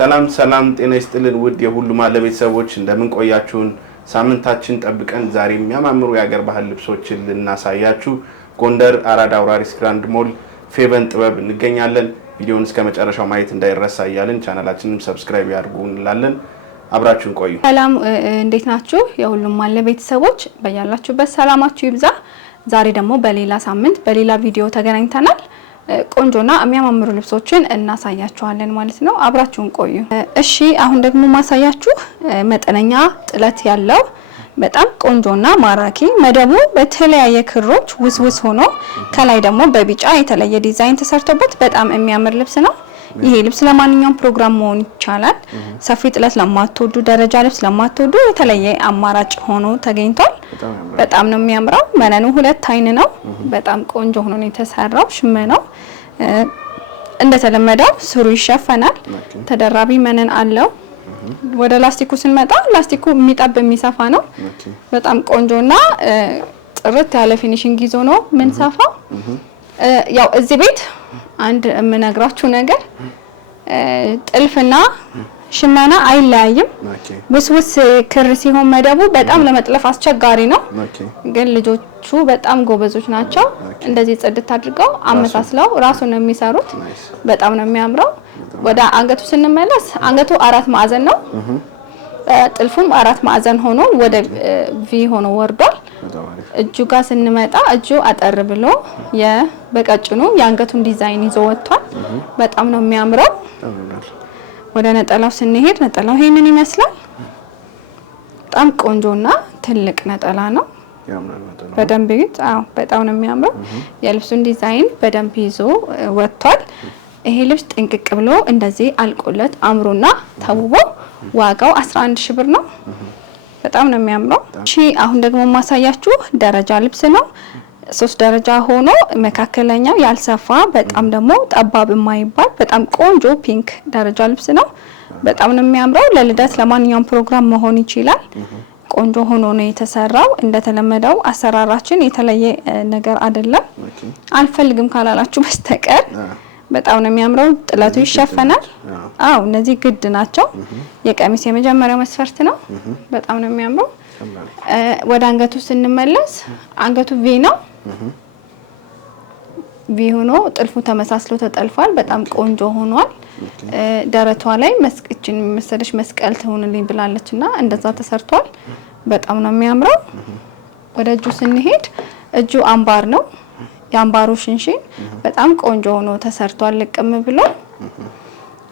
ሰላም ጤና ይስጥልን ውድ የሁሉ ማለ ቤተሰቦች እንደምን ቆያችሁን ሳምንታችን ጠብቀን ዛሬ የሚያማምሩ የሀገር ባህል ልብሶችን ልናሳያችሁ ጎንደር አራዳ አውራሪስ ግራንድ ሞል ፌቨን ጥበብ እንገኛለን። ቪዲዮውን እስከ መጨረሻው ማየት እንዳይረሳ እያልን ቻናላችንን ሰብስክራይብ ያድርጉ እንላለን። አብራችሁን ቆዩ። ሰላም እንዴት ናችሁ? የሁሉም ማለ ቤተሰቦች በያላችሁበት ሰላማችሁ ይብዛ። ዛሬ ደግሞ በሌላ ሳምንት በሌላ ቪዲዮ ተገናኝተናል። ቆንጆና የሚያማምሩ ልብሶችን እናሳያችኋለን ማለት ነው። አብራችሁን ቆዩ። እሺ አሁን ደግሞ ማሳያችሁ መጠነኛ ጥለት ያለው በጣም ቆንጆና ማራኪ መደቡ በተለያየ ክሮች ውስውስ ሆኖ ከላይ ደግሞ በቢጫ የተለየ ዲዛይን ተሰርቶበት በጣም የሚያምር ልብስ ነው። ይሄ ልብስ ለማንኛውም ፕሮግራም መሆን ይቻላል። ሰፊ ጥለት ለማትወዱ ደረጃ ልብስ ለማትወዱ የተለየ አማራጭ ሆኖ ተገኝቷል። በጣም ነው የሚያምረው። መነኑ ሁለት አይን ነው። በጣም ቆንጆ ሆኖ ነው የተሰራው። ሽመናው እንደተለመደው ስሩ ይሸፈናል። ተደራቢ መነን አለው። ወደ ላስቲኩ ስንመጣ ላስቲኩ የሚጠብ የሚሰፋ ነው። በጣም ቆንጆና ጥርት ያለ ፊኒሺንግ ይዞ ነው ምን ሰፋው። ያው እዚህ ቤት አንድ የምነግራችሁ ነገር ጥልፍና ሽመና አይለያይም። ውስውስ ክር ሲሆን መደቡ በጣም ለመጥለፍ አስቸጋሪ ነው። ግን ልጆቹ በጣም ጎበዞች ናቸው። እንደዚህ ጽድት አድርገው አመሳስለው ራሱን ነው የሚሰሩት። በጣም ነው የሚያምረው። ወደ አንገቱ ስንመለስ አንገቱ 4 ማዕዘን ነው። ጥልፉም 4 ማዕዘን ሆኖ ወደ ቪ ሆኖ ወርዷል። እጁ ጋር ስንመጣ እጁ አጠር ብሎ በቀጭኑ የአንገቱን ዲዛይን ይዞ ወጥቷል። በጣም ነው የሚያምረው። ወደ ነጠላው ስንሄድ ነጠላው ይሄንን ይመስላል። በጣም ቆንጆና ትልቅ ነጠላ ነው። በደንብ ይት በጣም ነው የሚያምረው። የልብሱን ዲዛይን በደንብ ይዞ ወጥቷል። ይሄ ልብስ ጥንቅቅ ብሎ እንደዚህ አልቆለት አምሮና ተውቦ ዋጋው 11 ሺህ ብር ነው። በጣም ነው የሚያምረው። እሺ አሁን ደግሞ ማሳያችሁ ደረጃ ልብስ ነው። 3 ደረጃ ሆኖ መካከለኛው ያልሰፋ በጣም ደግሞ ጠባብ የማይባል በጣም ቆንጆ ፒንክ ደረጃ ልብስ ነው። በጣም ነው የሚያምረው። ለልደት ለማንኛውም ፕሮግራም መሆን ይችላል። ቆንጆ ሆኖ ነው የተሰራው። እንደተለመደው አሰራራችን የተለየ ነገር አይደለም። አልፈልግም ካላላችሁ በስተቀር በጣም ነው የሚያምረው። ጥለቱ ይሸፈናል። እነዚህ ግድ ናቸው። የቀሚስ የመጀመሪያው መስፈርት ነው። በጣም ነው የሚያምረው። ወደ አንገቱ ስንመለስ አንገቱ ቪ ነው። ቪ ሆኖ ጥልፉ ተመሳስሎ ተጠልፏል። በጣም ቆንጆ ሆኗል። ደረቷ ላይ መስቀችን መሰለሽ መስቀል ትሆንልኝ ብላለችና እንደዛ ተሰርቷል። በጣም ነው የሚያምረው። ወደ እጁ ስንሄድ እጁ አምባር ነው። የአምባሩ ሽንሽን በጣም ቆንጆ ሆኖ ተሰርቷል። ልቅም ብሎ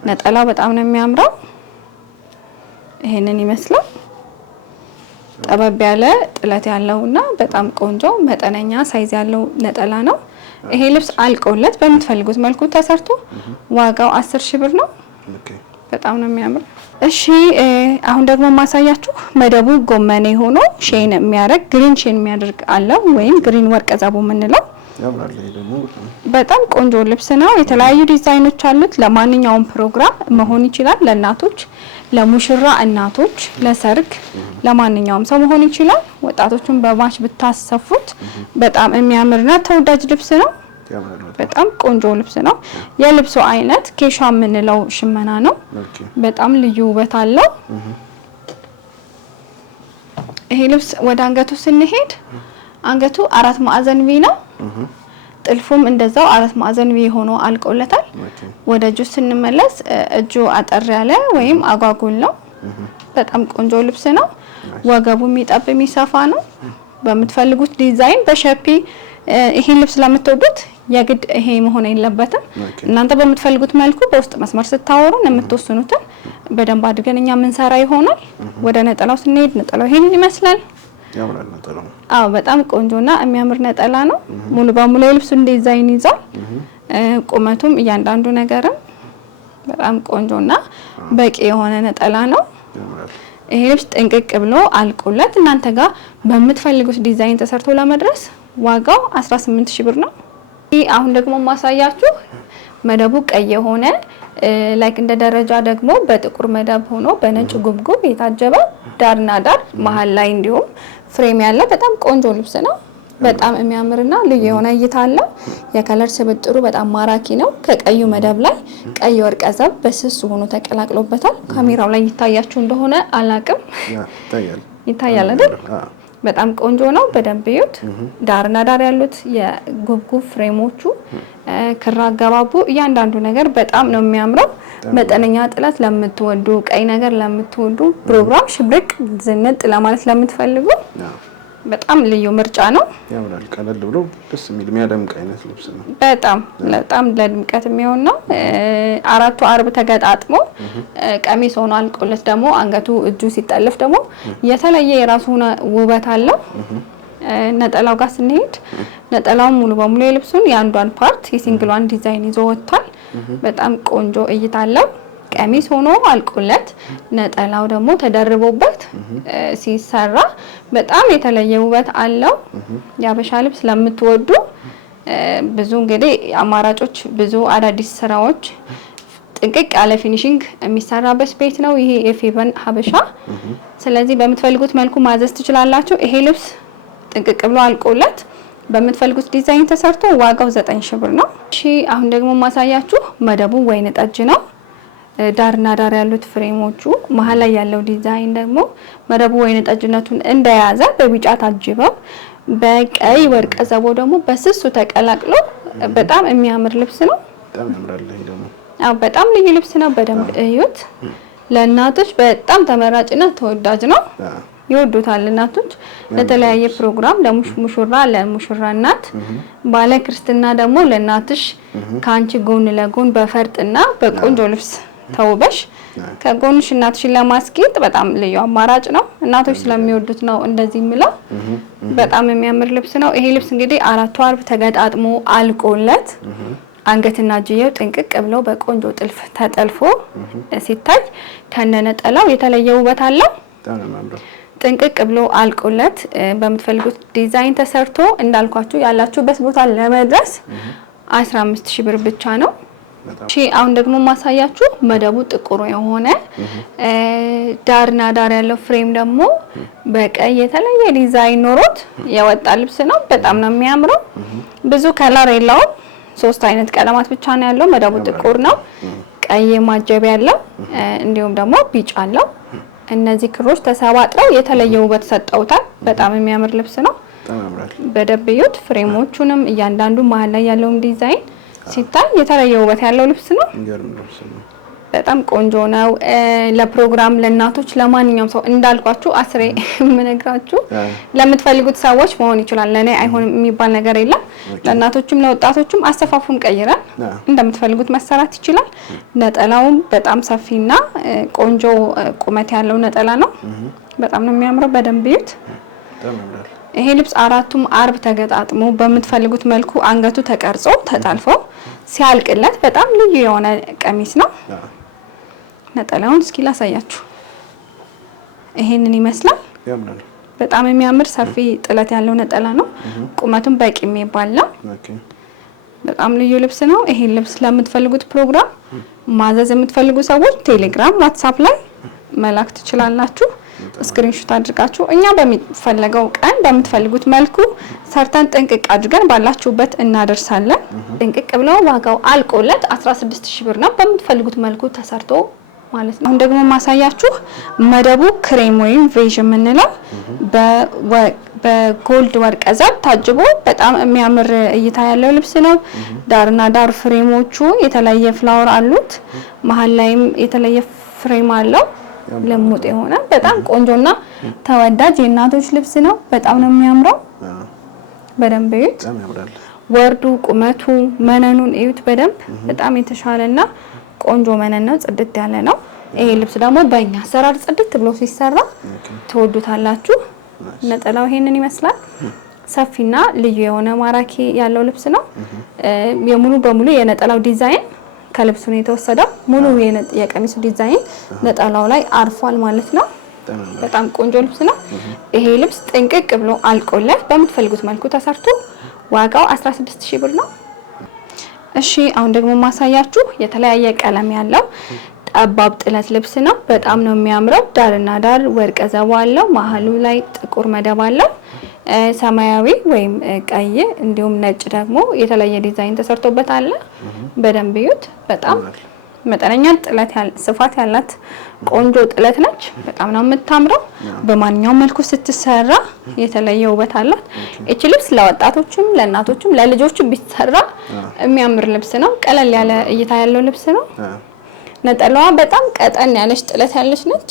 ነጠላው በጣም ነው የሚያምረው። ይሄንን ይመስላል። ጠበብ ያለ ጥለት ያለውና በጣም ቆንጆ መጠነኛ ሳይዝ ያለው ነጠላ ነው። ይሄ ልብስ አልቆለት በምትፈልጉት መልኩ ተሰርቶ ዋጋው 10 ሺህ ብር ነው። በጣም ነው የሚያምር። እሺ አሁን ደግሞ ማሳያችሁ መደቡ ጎመኔ ሆኖ ሼን የሚያደርግ ግሪን ሼን የሚያደርግ አለው ወይም ግሪን ወርቀ ዘቦ የምንለው በጣም ቆንጆ ልብስ ነው። የተለያዩ ዲዛይኖች አሉት። ለማንኛውም ፕሮግራም መሆን ይችላል። ለእናቶች፣ ለሙሽራ እናቶች፣ ለሰርግ ለማንኛውም ሰው መሆን ይችላል። ወጣቶቹን በማች ብታሰፉት በጣም የሚያምርና ተወዳጅ ልብስ ነው። በጣም ቆንጆ ልብስ ነው። የልብሱ አይነት ኬሻ የምንለው ሽመና ነው። በጣም ልዩ ውበት አለው። ይሄ ልብስ ወደ አንገቱ ስንሄድ አንገቱ 4 ማዕዘን ቪ ነው። ጥልፉም እንደዛው 4 ማዕዘን ቪ ሆኖ አልቆለታል። ወደ እጁ ስንመለስ እጁ አጠር ያለ ወይም አጓጉል ነው። በጣም ቆንጆ ልብስ ነው። ወገቡ የሚጠብ የሚሰፋ ነው። በምትፈልጉት ዲዛይን በሸፒ ይሄን ልብስ ለምትወዱት የግድ ይሄ መሆን የለበትም። እናንተ በምትፈልጉት መልኩ በውስጥ መስመር ስታወሩን የምትወስኑትን በደንብ አድርገን እኛ ምን ሰራ ይሆናል። ወደ ነጠላው ስንሄድ ነጠላው ይሄን ይመስላል። በጣም ቆንጆና የሚያምር ነጠላ ነው። ሙሉ በሙሉ የልብሱን ዲዛይን ይዟል። ቁመቱም እያንዳንዱ ነገርም በጣም ቆንጆና በቂ የሆነ ነጠላ ነው። ይሄ ልብስ ጥንቅቅ ብሎ አልቆለት እናንተ ጋር በምትፈልጉት ዲዛይን ተሰርቶ ለመድረስ ዋጋው 18 ሺህ ብር ነው። አሁን ደግሞ ማሳያችሁ መደቡ ቀይ የሆነ ላይክ እንደ ደረጃ ደግሞ በጥቁር መደብ ሆኖ በነጭ ጉብጉብ የታጀበ ዳርና ዳር መሃል ላይ እንዲሁም ፍሬም ያለ በጣም ቆንጆ ልብስ ነው። በጣም የሚያምርና ልዩ የሆነ እይታ አለው። የከለር ስብጥሩ በጣም ማራኪ ነው። ከቀዩ መደብ ላይ ቀይ ወርቀ ዘብ በስሱ ሆኖ ተቀላቅሎበታል። ካሜራው ላይ ይታያችሁ እንደሆነ አላቅም። ይታያል አይደል? በጣም ቆንጆ ነው። በደንብ እዩት። ዳርና ዳር ያሉት የጉብጉብ ፍሬሞቹ ክር አገባቡ እያንዳንዱ ነገር በጣም ነው የሚያምረው። መጠነኛ ጥለት ለምትወዱ፣ ቀይ ነገር ለምትወዱ፣ ፕሮግራም ሽብርቅ ዝንጥ ለማለት ለምትፈልጉ በጣም ልዩ ምርጫ ነው። ያምራል። ቀለል ብሎ ደስ የሚል የሚያደምቅ አይነት ልብስ ነው። በጣም ለድምቀት የሚሆን ነው። አራቱ አርብ ተገጣጥሞ ቀሚስ ሆኖ አልቆለት ደግሞ አንገቱ እጁ ሲጠልፍ ደግሞ የተለየ የራሱ ውበት አለው። ነጠላው ጋር ስንሄድ ነጠላው ሙሉ በሙሉ የልብሱን የአንዷን ፓርት የሲንግሏን ዲዛይን ይዞ ወጥቷል። በጣም ቆንጆ እይታ አለው። ቀሚስ ሆኖ አልቆለት ነጠላው ደግሞ ተደርቦበት ሲሰራ በጣም የተለየ ውበት አለው። የሀበሻ ልብስ ለምትወዱ ብዙ እንግዲህ አማራጮች፣ ብዙ አዳዲስ ስራዎች፣ ጥንቅቅ ያለ ፊኒሺንግ የሚሰራበት ቤት ነው ይሄ የፌቨን ሀበሻ። ስለዚህ በምትፈልጉት መልኩ ማዘዝ ትችላላችሁ። ይሄ ልብስ ጥንቅቅ ብሎ አልቆለት በምትፈልጉት ዲዛይን ተሰርቶ ዋጋው 9000 ብር ነው። እሺ አሁን ደግሞ ማሳያችሁ መደቡ ወይን ጠጅ ነው። ዳርና ዳር ያሉት ፍሬሞቹ መሀል ላይ ያለው ዲዛይን ደግሞ መደቡ ወይን ጠጅነቱን እንደያዘ በቢጫ ታጅበው በቀይ ወርቀ ዘቦ ደግሞ በስሱ ተቀላቅሎ በጣም የሚያምር ልብስ ነው። በጣም ያምራል። ደግሞ በጣም ልዩ ልብስ ነው። በደንብ እዩት። ለእናቶች በጣም ተመራጭና ተወዳጅ ነው። ይወዱታል እናቶች። ለተለያየ ፕሮግራም ለሙሽራ ለሙሽራ እናት፣ ባለ ክርስትና ደግሞ ለእናትሽ ካንቺ ጎን ለጎን በፈርጥና በቆንጆ ልብስ ተውበሽ ከጎንሽ እናትሽን ለማስጌጥ በጣም ልዩ አማራጭ ነው። እናቶች ስለሚወዱት ነው እንደዚህ የሚለው። በጣም የሚያምር ልብስ ነው። ይሄ ልብስ እንግዲህ አራቱ አርብ ተገጣጥሞ አልቆለት አንገትና እጅየው ጥንቅቅ ብለው በቆንጆ ጥልፍ ተጠልፎ ሲታይ ከነነጠላው የተለየ ውበት አለው። ጥንቅቅ ብሎ አልቆለት በምትፈልጉት ዲዛይን ተሰርቶ እንዳልኳችሁ ያላችሁበት ቦታ ለመድረስ 15000 ብር ብቻ ነው። እሺ አሁን ደግሞ ማሳያችሁ መደቡ ጥቁር የሆነ ዳርና ዳር ያለው ፍሬም ደግሞ በቀይ የተለየ ዲዛይን ኖሮት የወጣ ልብስ ነው። በጣም ነው የሚያምረው። ብዙ ከለር የለውም። 3 አይነት ቀለማት ብቻ ነው ያለው። መደቡ ጥቁር ነው። ቀይ ማጀቢያ ያለው እንዲሁም ደግሞ ቢጫ አለው። እነዚህ ክሮች ተሰባጥረው የተለየ ውበት ሰጠውታል። በጣም የሚያምር ልብስ ነው። በደንብ እዩት። ፍሬሞቹንም እያንዳንዱ መሀል ላይ ያለውን ዲዛይን ሲታይ የተለየ ውበት ያለው ልብስ ነው። በጣም ቆንጆ ነው። ለፕሮግራም ለእናቶች ለማንኛውም ሰው እንዳልኳችሁ አስሬ የምነግራችሁ ለምትፈልጉት ሰዎች መሆን ይችላል። ለኔ አይሆንም የሚባል ነገር የለም። ለእናቶችም ለወጣቶችም አሰፋፉን ቀይረን እንደምትፈልጉት መሰራት ይችላል። ነጠላውም በጣም ሰፊና ቆንጆ ቁመት ያለው ነጠላ ነው። በጣም ነው የሚያምረው። በደንብ እዩት። ይሄ ልብስ አራቱም አርብ ተገጣጥሞ በምትፈልጉት መልኩ አንገቱ ተቀርጾ ተጣልፎ ሲያልቅለት በጣም ልዩ የሆነ ቀሚስ ነው። ነጠላውን እስኪ ላሳያችሁ። ይሄንን ይመስላል። በጣም የሚያምር ሰፊ ጥለት ያለው ነጠላ ነው። ቁመቱም በቂ የሚባል ነው። በጣም ልዩ ልብስ ነው። ይሄን ልብስ ለምትፈልጉት ፕሮግራም ማዘዝ የምትፈልጉ ሰዎች ቴሌግራም፣ ዋትስአፕ ላይ መላክ ትችላላችሁ። ስክሪንሾት አድርጋችሁ እኛ በሚፈለገው ቀን በምትፈልጉት መልኩ ሰርተን ጥንቅቅ አድርገን ባላችሁበት እናደርሳለን። ጥንቅቅ ብለው ዋጋው አልቆለት 16000 ብር ነው። በምትፈልጉት መልኩ ተሰርቶ ማለት ነው። አሁን ደግሞ ማሳያችሁ መደቡ ክሬም ወይም ቬጅ የምንለው በጎልድ ወርቀ ዘብ ታጅቦ በጣም የሚያምር እይታ ያለው ልብስ ነው። ዳርና ዳር ፍሬሞቹ የተለየ ፍላወር አሉት። መሀል ላይም የተለየ ፍሬም አለው። ለሙጥ የሆነ በጣም ቆንጆና ተወዳጅ የእናቶች ልብስ ነው። በጣም ነው የሚያምረው። በደንብ እዩት። ወርዱ፣ ቁመቱ፣ መነኑን እዩት በደንብ። በጣም የተሻለና ቆንጆ መነን ነው። ጽድት ያለ ነው። ይሄ ልብስ ደግሞ በእኛ አሰራር ጽድት ብሎ ሲሰራ ትወዱታላችሁ። ነጠላው ይሄንን ይመስላል። ሰፊና ልዩ የሆነ ማራኪ ያለው ልብስ ነው። የሙሉ በሙሉ የነጠላው ዲዛይን ከልብሱ ነው የተወሰደው። ሙሉ የቀሚሱ ዲዛይን ነጠላው ላይ አርፏል ማለት ነው። በጣም ቆንጆ ልብስ ነው። ይሄ ልብስ ጥንቅቅ ብሎ አልቆለት በምትፈልጉት መልኩ ተሰርቶ ዋጋው 16000 ብር ነው። እሺ አሁን ደግሞ ማሳያችሁ የተለያየ ቀለም ያለው ጠባብ ጥለት ልብስ ነው። በጣም ነው የሚያምረው። ዳርና ዳር ወርቀ ዘቦ አለው። መሀሉ ላይ ጥቁር መደብ አለው። ሰማያዊ ወይም ቀይ እንዲሁም ነጭ ደግሞ የተለየ ዲዛይን ተሰርቶበታል። በደንብ ይዩት። በጣም መጠነኛ ጥለት ስፋት ያላት ቆንጆ ጥለት ነች። በጣም ነው የምታምረው። በማንኛውም መልኩ ስትሰራ የተለየ ውበት አላት። እቺ ልብስ ለወጣቶችም ለእናቶችም ለልጆችም ቢሰራ የሚያምር ልብስ ነው። ቀለል ያለ እይታ ያለው ልብስ ነው። ነጠላዋ በጣም ቀጠን ያለች ጥለት ያለች ነች።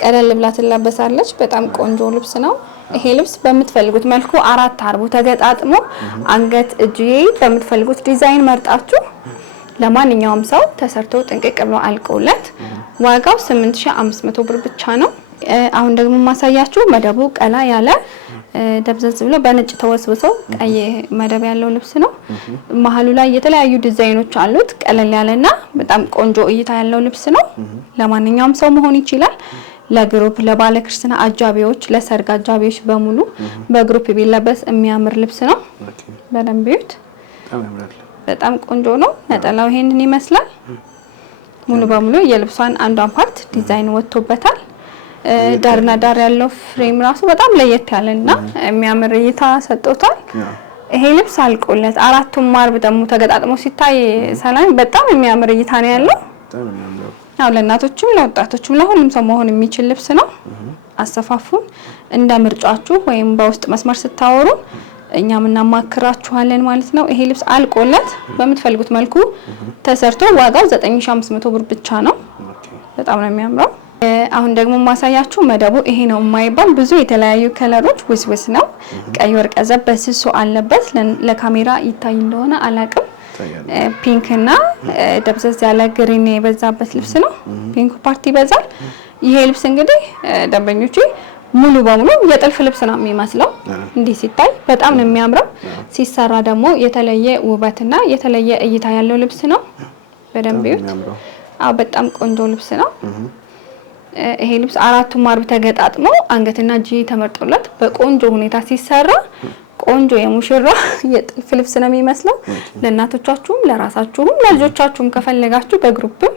ቀለል ብላ ትለበሳለች። በጣም ቆንጆ ልብስ ነው። ይሄ ልብስ በምትፈልጉት መልኩ 4 አርቡ ተገጣጥሞ አንገት እጅዬ በምትፈልጉት ዲዛይን መርጣችሁ ለማንኛውም ሰው ተሰርቶ ጥንቅቅ ብሎ አልቆለት ዋጋው 8500 ብር ብቻ ነው። አሁን ደግሞ ማሳያችሁ መደቡ ቀላ ያለ ደብዘዝ ብሎ በነጭ ተወስብሶ ቀይ መደብ ያለው ልብስ ነው። መሀሉ ላይ የተለያዩ ዲዛይኖች አሉት። ቀለል ያለና በጣም ቆንጆ እይታ ያለው ልብስ ነው። ለማንኛውም ሰው መሆን ይችላል። ለግሩፕ ለባለ ክርስትና አጃቢዎች ለሰርግ አጃቢዎች በሙሉ በግሩፕ ቢለበስ የሚያምር ልብስ ነው። በደንብ ይዩት። በጣም ቆንጆ ነው። ነጠላው ይሄንን ይመስላል። ሙሉ በሙሉ የልብሷን አንዷን ፓርት ዲዛይን ወጥቶበታል። ዳርና ዳር ያለው ፍሬም ራሱ በጣም ለየት ያለና የሚያምር እይታ ሰጥቶታል። ይሄ ልብስ አልቆለት 4ቱም አርብ ደግሞ ተገጣጥሞ ሲታይ ሰላም በጣም የሚያምር እይታ ነው ያለው። አው ለእናቶችም ለወጣቶችም ለሁሉም ሰው መሆን የሚችል ልብስ ነው። አሰፋፉን እንደ ምርጫችሁ ወይም በውስጥ መስመር ስታወሩ እኛም እናማክራችኋለን ማለት ነው። ይሄ ልብስ አልቆለት በምትፈልጉት መልኩ ተሰርቶ ዋጋው 9500 ብር ብቻ ነው። በጣም ነው የሚያምረው። አሁን ደግሞ ማሳያችሁ መደቡ ይሄ ነው የማይባል ብዙ የተለያዩ ከለሮች ውስውስ ነው። ቀይ ወርቀ ዘብ በስሱ አለበት። ለካሜራ ይታይ እንደሆነ አላቅም። ፒንክ እና ደብዘዝ ያለ ግሪን የበዛበት ልብስ ነው። ፒንክ ፓርቲ ይበዛል። ይሄ ልብስ እንግዲህ ደንበኞቼ ሙሉ በሙሉ የጥልፍ ልብስ ነው የሚመስለው። እንዲህ ሲታይ በጣም ነው የሚያምረው። ሲሰራ ደግሞ የተለየ ውበትና የተለየ እይታ ያለው ልብስ ነው። በደንብ ይዩት። አዎ በጣም ቆንጆ ልብስ ነው። ይሄ ልብስ 4ቱም አርብ ተገጣጥሞ አንገትና እጅ ተመርጦለት በቆንጆ ሁኔታ ሲሰራ ቆንጆ የሙሽራ የጥልፍ ልብስ ነው የሚመስለው። ለእናቶቻችሁም ለራሳችሁም ለልጆቻችሁም ከፈለጋችሁ በግሩፕም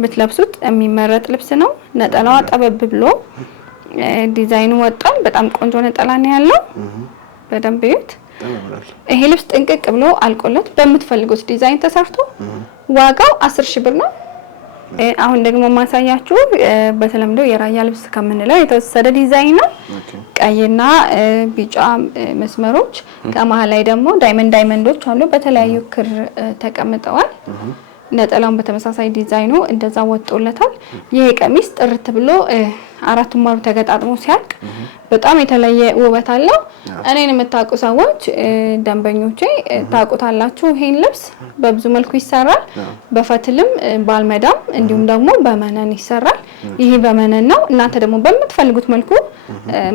ብትለብሱት የሚመረጥ ልብስ ነው። ነጠላዋ ጠበብ ብሎ ዲዛይኑ ወጣል። በጣም ቆንጆ ነጠላ ነው ያለው። በደንብ ይዩት። ይሄ ልብስ ጥንቅቅ ብሎ አልቆለት በምትፈልጉት ዲዛይን ተሰርቶ ዋጋው 10000 ብር ነው። አሁን ደግሞ ማሳያችሁ በተለምዶ የራያ ልብስ ከምንለው የተወሰደ ዲዛይን ነው። ቀይና ቢጫ መስመሮች ከመሃል ላይ ደግሞ ዳይመንዶች አሉ በተለያዩ ክር ተቀምጠዋል። ነጠላውን በተመሳሳይ ዲዛይኑ እንደዛ ወጥቶለታል። ይሄ ቀሚስ ጥርት ብሎ 4ቱም አርብ ተገጣጥሞ ሲያልቅ በጣም የተለየ ውበት አለው። እኔን የምታውቁ ሰዎች ደንበኞቼ ታውቁታላችሁ። ይሄን ልብስ በብዙ መልኩ ይሰራል። በፈትልም ባልመዳም እንዲሁም ደግሞ በመነን ይሰራል። ይሄ በመነን ነው። እናንተ ደግሞ በምትፈልጉት መልኩ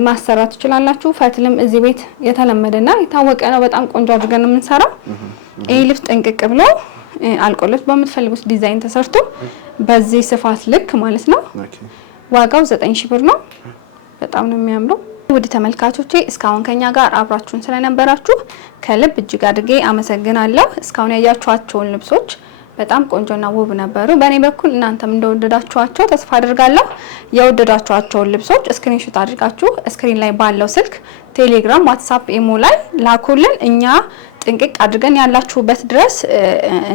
ማሰራት ትችላላችሁ። ፈትልም እዚህ ቤት የተለመደና የታወቀ ነው። በጣም ቆንጆ አድርገን ነው የምንሰራው። ይሄ ልብስ ጥንቅቅ ብሎ አልቆለት በምትፈልጉት ዲዛይን ተሰርቶ በዚህ ስፋት ልክ ማለት ነው። ዋጋው 9000 ብር ነው። በጣም ነው የሚያምረው። ውድ ተመልካቾቼ እስካሁን ከኛ ጋር አብራችሁን ስለነበራችሁ ከልብ እጅግ አድርጌ አመሰግናለሁ። እስካሁን ያያችኋቸውን ልብሶች በጣም ቆንጆና ውብ ነበሩ። በእኔ በኩል እናንተም እንደወደዳችኋቸው ተስፋ አድርጋለሁ። የወደዳችኋቸውን ልብሶች ስክሪንሾት አድርጋችሁ ስክሪን ላይ ባለው ስልክ ቴሌግራም፣ ዋትስአፕ፣ ኢሞ ላይ ላኩልን። እኛ ጥንቅቅ አድርገን ያላችሁበት ድረስ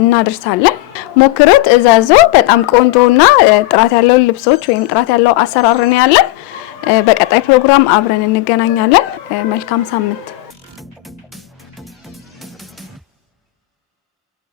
እናደርሳለን። ሞክሩት፣ እዘዙ። በጣም ቆንጆና ጥራት ያለው ልብሶች ወይም ጥራት ያለው አሰራር ነው ያለን። በቀጣይ ፕሮግራም አብረን እንገናኛለን። መልካም ሳምንት።